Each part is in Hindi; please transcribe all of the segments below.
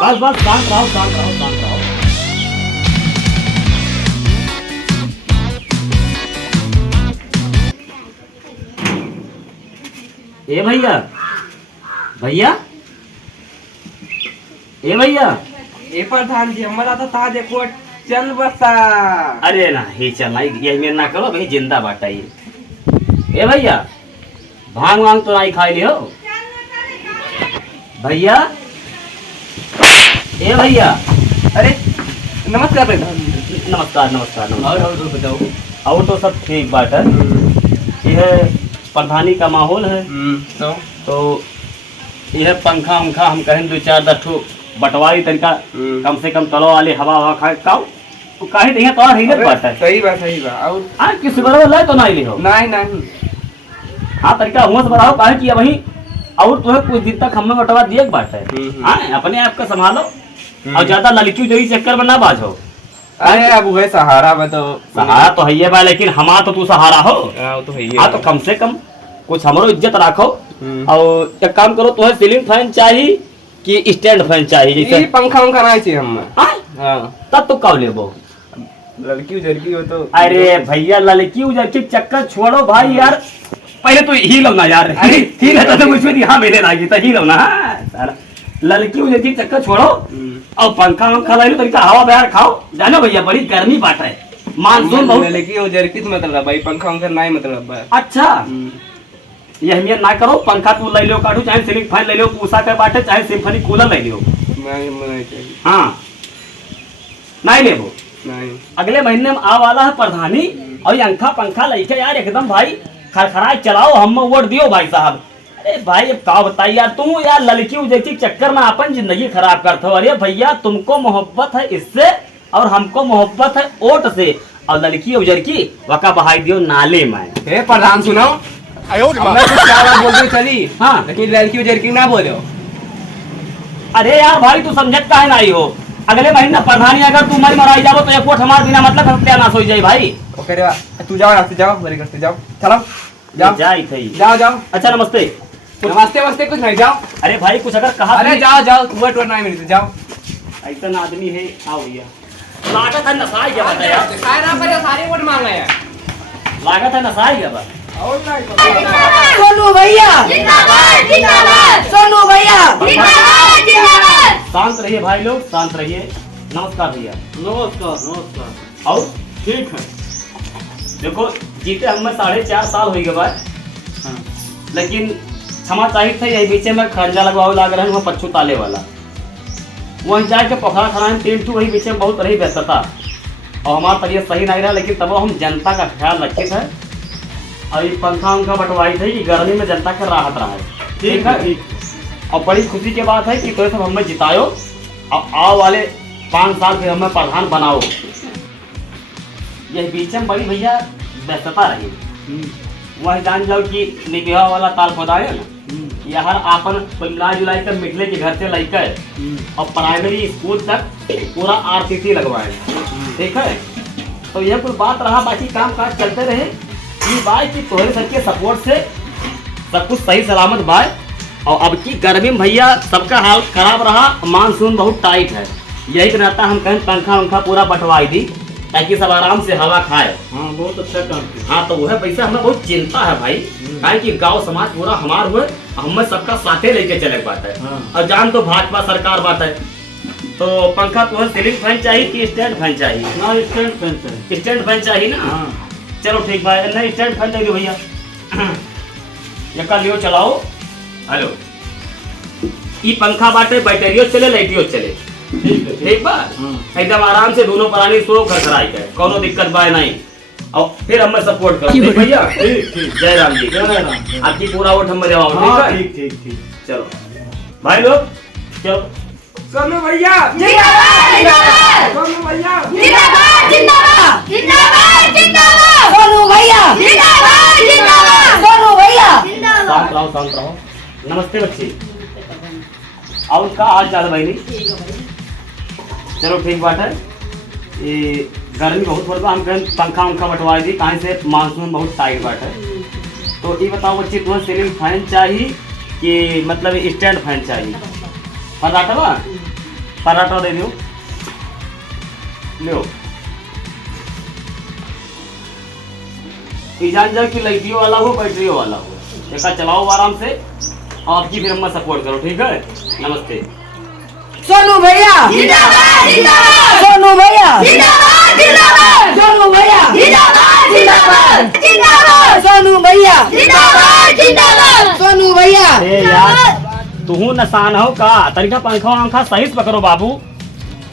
बस बस शांत रहो शांत रहो शांत रहो। ए भैया भैया ए भैया ए प्रधान जी हमारा तो था देखो चल बसा। अरे ना ही चलना ये ना करो भाई जिंदा बाटा ये। ए भैया भांग वांग तो नहीं खाई लियो भैया। ए भैया अरे नमस्कार प्रधान। नमस्कार नमस्कार नमस्कार। और बताओ। और तो सब ठीक बात है। यह प्रधानी का माहौल है तो यह पंखा उंखा हम कहें 2-4 ठो बटवारी तरीका कम से कम तलो वाले हवा हवा खाए काऊ तो काहे नहीं तो रही ना बात है। सही बात और हां किस बराबर लाए तो नहीं लियो नहीं हां तरीका हुआ से बढ़ाओ काहे कि वही और तुम्हें कुछ दिन तक हमें बटवा दिए एक बात है। हां अपने आप का संभालो और ज्यादा लड़की जोई चक्कर में ना बाझो। अरे अब वह सहारा में तो सहारा तो है ये भाई लेकिन हमारा तो तू सहारा हो। तो है हाँ तो कम से कम कुछ हमारो इज्जत रखो। और एक काम करो तुम्हें सीलिंग फैन चाहिए कि स्टैंड फैन चाहिए जैसे पंखा उंखा नहीं चाहिए हम। तब तो कब लेबो लड़की उजड़की हो तो। अरे भैया लड़की उजड़की चक्कर छोड़ो भाई यार पहले तो ही लो ना यार। अरे ठीक है तो मुझे यहाँ मिले ना तो ही लो ना सारा लड़की उजड़की चक्कर छोड़ो और पंखा वंखा ला लो तरीका हवा बयार खाओ। जानो भैया बड़ी गर्मी बात है मानसून बहुत लड़की उजड़की मतलब भाई पंखा उंखा नहीं मतलब। अच्छा यह मियां ना करो पंखा तू ले लो काटू चाहे सीलिंग फैन ले लो पूसा के बाटे चाहे सिम्फनी कूलर ले लो। हाँ नहीं लेबो नहीं अगले महीने में आ वाला है प्रधानी और ये अंखा पंखा लेके यार एकदम भाई खड़खड़ाए चलाओ हम वोट दियो भाई साहब। अरे भाई अब क्या बताइए यार तू यार लड़की उजड़की चक्कर में अपन जिंदगी खराब करते हो। अरे भैया तुमको मोहब्बत है इससे और हमको मोहब्बत है वोट से और लड़की उजड़की वका बहाई दियो नाले में। हे प्रधान सुनो बोल चली। हाँ लेकिन लड़की उजड़की ना बोलो। अरे यार भाई तू समझत काहे नहीं हो अगले महीना प्रधानी अगर तू मर मराई जाओ तो एक वोट हमारे बिना मतलब सत्यानाश हो जाए भाई। ओके तू जाओ मेरे घर से जाओ चलो जाओ जाओ। अच्छा नमस्ते नमस्ते कुछ नहीं जाओ। अरे भाई कुछ अगर कहा अरे जाओ वोट नहीं मिलती जाओ। ऐसा आदमी है आओ भैया लागत है नसाई क्या बता यार सारे वोट मांग रहे हैं। लागत है नसाई क्या बात सोनू भैया जिंदाबाद जिंदाबाद सोनू भैया जिंदाबाद जिंदाबाद। शांत रहिए भाई लोग शांत रहिए। नमस्कार भैया नमस्कार और ठीक है। देखो जीते हमें 4.5 साल हो गए हाँ। लेकिन क्षमा चाहिए थे यही बीचे में खर्जा लगवाओ लाग रहे हैं पच्चू ताले वाला वहीं जाके पोखरा खड़ा है 3 वही बीचे में बहुत रही व्यस्तता और हमारा तबीयत सही नहीं रहा लेकिन तब हम जनता का ख्याल रखे थे और ये पंखा उंखा बंटवाई थी कि गर्मी में जनता का राहत रहा है। ठीक है और बड़ी खुशी की बात है कि तो सब हमें जितायो और आओ वाले 5 साल फिर हमें प्रधान बनाओ। यह बीच में बड़ी भैया व्यस्तता रही वही जान जाओ कि निकहा वाला ताल खोदाए ना यहाँ आपन जुलाई तक मिठले के घर से लेकर और प्राइमरी स्कूल तक पूरा आरसीसी लगवाए। ठीक है तो यह कुछ बात रहा बाकी काम काज चलते रहे ये बात की तोहरे सबके सपोर्ट से सब कुछ सही सलामत बाय। और अब की गर्मी में भैया सबका हाल खराब रहा मानसून बहुत टाइट है यही रहता हम कहें पंखा उंखा पूरा बंटवाई दी ताकि सब आराम से हवा खाए। हाँ बहुत अच्छा काम किया। हाँ तो वह पैसा हमें बहुत चिंता है भाई काहे कि गांव समाज पूरा हमार हुए हमें सबका साथे लेके चले बात है। हाँ। और जान तो भाजपा सरकार बात है तो पंखा तुम्हें सीलिंग फैन चाहिए कि स्टैंड फैन चाहिए? ना स्टैंड फैन चाहिए। स्टैंड फैन चाहिए ना। हाँ। चलो ठीक भाई नहीं स्टैंड फैन दे दो भैया यका लियो चलाओ। हेलो ये पंखा बाटे बैटरियो चले लाइटियो चले ठीक है ठीक बा एकदम आराम से दोनों प्राणी सो खड़खड़ाई है कोनो दिक्कत बाय नहीं और फिर हमें सपोर्ट करो ठीक भैया। ठीक जय राम जी जय राम। आपकी पूरा वोट हम जवाब हाँ ठीक है ठीक चलो भाई लोग चलो सोनू भैया जिंदाबाद जिंदाबाद सोनू भैया जिंदाबाद जिंदाबाद जिंदाबाद जिंदाबाद सोनू भैया जिंदाबाद जिंदाबाद सोनू भैया शांत रहो। नमस्ते बच्चे और का हाल चाल है भाई चलो ठीक बात है ये गर्मी बहुत बढ़ रहा हम कहें पंखा उंखा बंटवा दी कहीं से मानसून बहुत टाइट बात है तो ये बताओ बच्चे तुम्हें सीलिंग फैन चाहिए कि मतलब स्टैंड फैन चाहिए? फर्राटा बा फर्राटा दे दो लो। ये जान जाओ कि लाइटियों वाला हो बैटरियों वाला हो, देखा चलाओ आराम से। आपकी फिर अम्मा सपोर्ट करो, ठीक है? नमस्ते। सोनू भैया जिंदाबाद जिंदाबाद सोनू भैया जिंदाबाद जिंदाबाद सोनू भैया जिंदाबाद जिंदाबाद जिंदाबाद सोनू भैया जिंदाबाद जिंदाबाद सोनू भैया। अरे यार तू नसान हो का? तरीका पंखा वंखा सही से पकड़ो बाबू।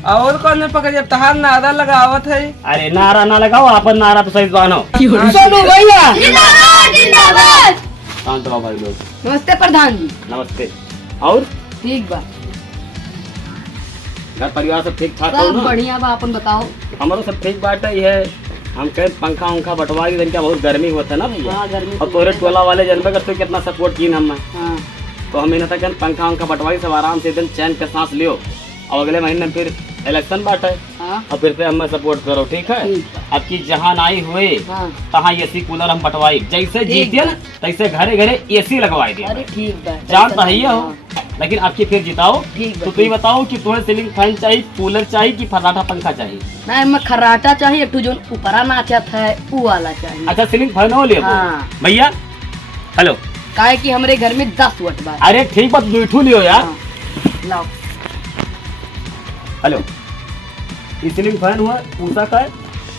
और कौन पकड़ जब तहार नारा लगावत है। अरे नारा ना लगाओ, अपन नारा तो सही बानो। सोनू भैया जिंदाबाद जिंदाबाद। शांत रहो भाई लोग। नमस्ते प्रधान जी। नमस्ते। और ठीक बा, घर परिवार सब ठीक ठाक हो सब ना? बढ़िया बा, अपन बताओ। हमारो सब ठीक बात है। हम कहे पंखा उंखा बंटवाई दिन क्या बहुत गर्मी होता है ना भैया। हाँ, गर्मी और तोरे टोला वाले जनबे करते कितना सपोर्ट की हम। हाँ तो हम इन्हें तक पंखा उंखा बंटवाई सब आराम से एकदम चैन के सांस लियो। और अगले महीने फिर इलेक्शन बात है हाँ और फिर से हमें सपोर्ट करो, ठीक है? ठीक अब की जहाँ नाई हुए हाँ। तहाँ एसी कूलर हम बंटवाई। जैसे ठीक जीते ना तैसे घरे घरे एसी लगवाई दे। अरे ठीक बा, जानता ही हो। हाँ, लेकिन आपकी फिर जिताओ। ठीक बा, तो तुम बताओ कि तुम्हें सीलिंग फैन चाहिए, कूलर चाहिए कि फर्राटा पंखा चाहिए? नहीं मैं खर्राटा चाहिए, एक जो ऊपरा नाचत है वो वाला चाहिए। अच्छा सीलिंग फैन हो लिया हाँ। भैया। हेलो। काहे कि हमरे घर में 10 वट बा। अरे ठीक बात बैठू लियो यार। हाँ, लाओ। हेलो। ये सीलिंग फैन हुआ ऊषा का है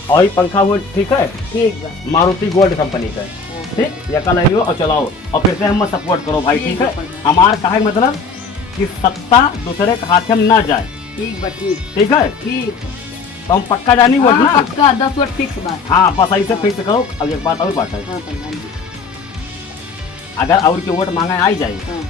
और ये पंखा हुआ, ठीक है? ठीक बा, मारुति गोल्ड कंपनी का है, ठीक? ये कल लियो और चलाओ और फिर से हम सपोर्ट करो भाई, ठीक है? हमार कहे मतलब कि सत्ता दूसरे के हाथ में ना जाए, ठीक बा, ठीक ठीक है? ठीक। तो हम पक्का जानी वोट हाँ, ना। पक्का 10 वट फिक्स बा। हाँ बस ऐसे फिक्स करो। अब एक बात और बात है, हाँ प्रधान जी। अगर और की वोट मांगे आई जाए हाँ,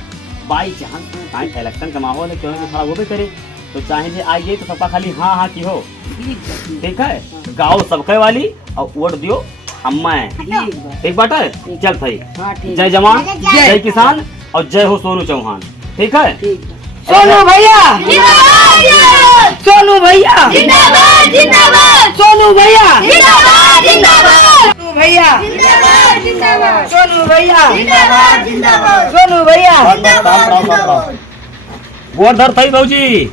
बाई चांस इलेक्शन का माहौल है, क्यों कि खड़ा वो भी करे, तो चाहे जे आई जाए तो सबका खाली हाँ हाँ की हो, ठीक बा, ठीक ठीक है? गाँव सबके वाली और वोट दियो हम ठीक बा। एक बात है। चल भाई, हाँ ठीक जय जवान जय किसान और जय हो सोनू चौहान, ठीक है? ठीक बा। सोनू भैया जिंदाबाद जिंदाबाद सोनू भैया जिंदाबाद जिंदाबाद सोनू भैया जिंदाबाद जिंदाबाद सोनू भैया जिंदाबाद जिंदाबाद सोनू भैया जिंदाबाद जिंदाबाद सोनू भैया। गोर धर थई भौजी।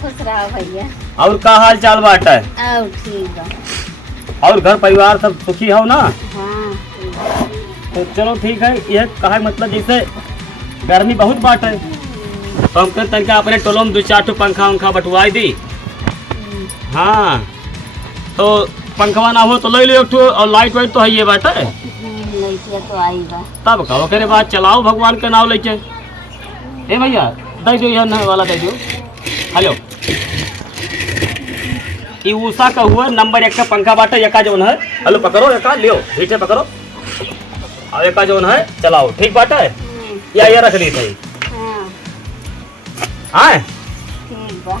खुश रहो भैया। और का हाल चाल बाट है? और ठीक बा। और घर परिवार सब सुखी हो ना? हाँ ठीक बा। तो चलो ठीक है। यह कहा मतलब जैसे गर्मी बहुत बाट है तो हम कहते हैं कि अपने टोलो में 2-4 ठो पंखा उंखा बंटवाई दी। हाँ तो पंखवा ना हो तो ले लो एक ठो, और लाइट वाइट तो है ये बात है। लइकिया तो आई बा। तब कहो के बाद चलाओ भगवान के नाम लेके। ए भैया दे दो यहाँ वाला दे दो। हेलो। ये उषा का हुआ नंबर 1 का पंखा बाटा एका जोन है। हेलो पकड़ो एका लियो, ठीक है पकड़ो और एका जोन है चलाओ, ठीक बाटा है? या ये रख ली थी? हाँ हाँ ठीक बा।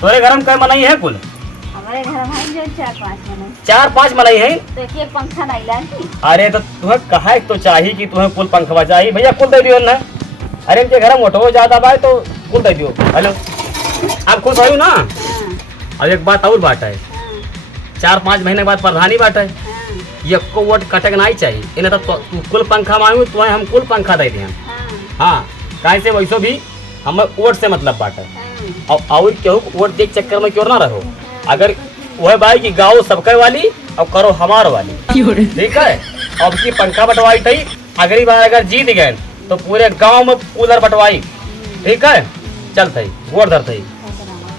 तोरे घर में कई मनाई है कुल? हमारे घर में जो 4-5 मने 4-5 मनाई है। तो एक पंखा नहीं लागी। अरे तो तुम्हें कहा तो चाहिए कि तुम्हें कुल पंखवा चाहिए भैया, कुल दे दियो ना। अरे इनके घर में मोटो ज्यादा बाय तो कुल दे दियो। हेलो आप खुश हो ना? हाँ अब एक बात और बात है, हाँ 4-5 महीने के बाद प्रधानी बात है, हाँ ये को वोट कटक नहीं चाहिए। इन्हें तो तू कुल पंखा मांगू तुम्हें हम कुल पंखा दे दें। हाँ हाँ कहीं से वैसो भी हमें वोट से मतलब बात है। हाँ और क्यों वोट के चक्कर में क्यों ना रहो। अगर वह भाई की गाँव सबके वाली और करो हमार वाली, ठीक है? अब की पंखा बंटवाई थी, अगली बार अगर जीत गए तो पूरे गांव में कूलर बंटवाई, ठीक है? चल थई वोट धर थई।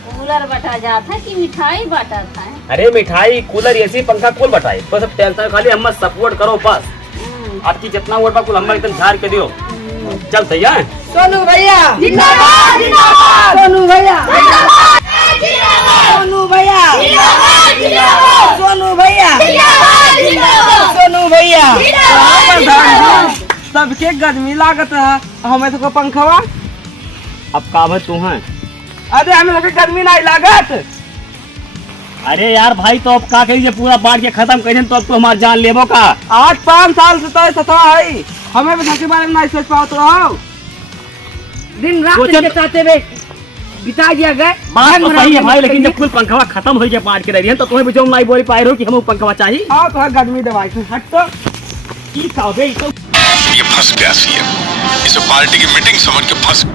कूलर बटा जाता है कि मिठाई बांटा था। अरे मिठाई कूलर एसी पंखा कुल बटाई तो सब टेंशन खाली हम सपोर्ट करो बस। आपकी जितना वोट बा कुल हम एकदम झाड़ के दियो। चल थई है। सोनू भैया जिंदाबाद जिंदाबाद सोनू भैया जिंदाबाद सोनू भैया जिंदाबाद जिंदाबाद सोनू भैया जिंदाबाद जिंदाबाद सोनू भैया। जिंदाबाद सबके गर्मी लागत है, हमें तो को पंखवा। अब का भर तू है? अरे हमें तो गर्मी नहीं लागत। अरे यार भाई तो अब का करिए, पूरा बांट के खत्म कर तो अब तो हमार जान लेबो का। 8-5 साल से तो सतवा है, हमें भी के बारे में नहीं सोच पाओ तो आओ। दिन रात सोचो- के साथे बिता दिया गए। बात तो सही है भाई, लेकिन जब कुल पंखवा खत्म हो गया बांट के रह रही तो तुम्हें भी जो नहीं बोल पाए रहो कि हम पंखवा चाहिए। आओ तो गर्मी दवाई से हट तो। की खाओगे तो फंस गया सीएम। इसे पार्टी की मीटिंग समझ के फंस।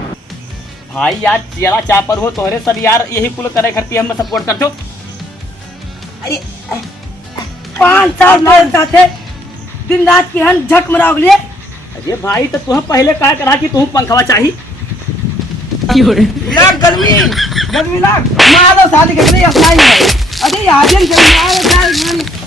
भाई यार चेला चापर हो तोहरे सब यार यही कुल करे करती हम सपोर्ट करते हो। अरे 5 साल मेरे साथ है, दिन रात की हम झक मराव लिए। अरे भाई तो तुम पहले कहा करा कि तुम पंखवा चाहिए। यार गर्मी लाग मारो शादी करने अपना ही है। अरे यार ये गर्मी आ रहा है।